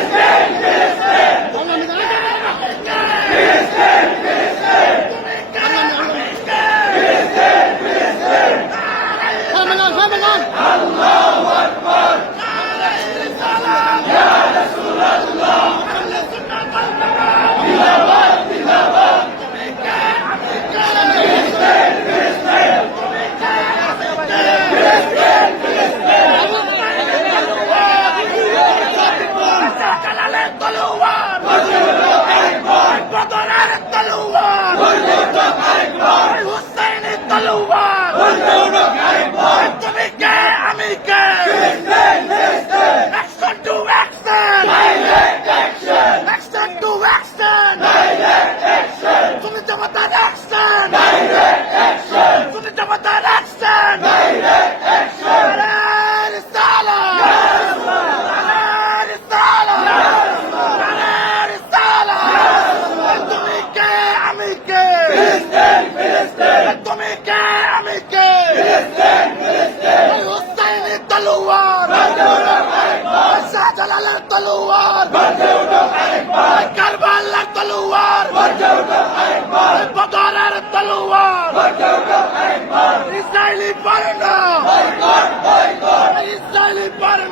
Presidente! तलूवार Hussain तलूवार শাহজালালের তলোয়ার কারবালার তলোয়ার বদরের তলোয়ার ইসরায়েলি পারে না ইসরায়েলি পারে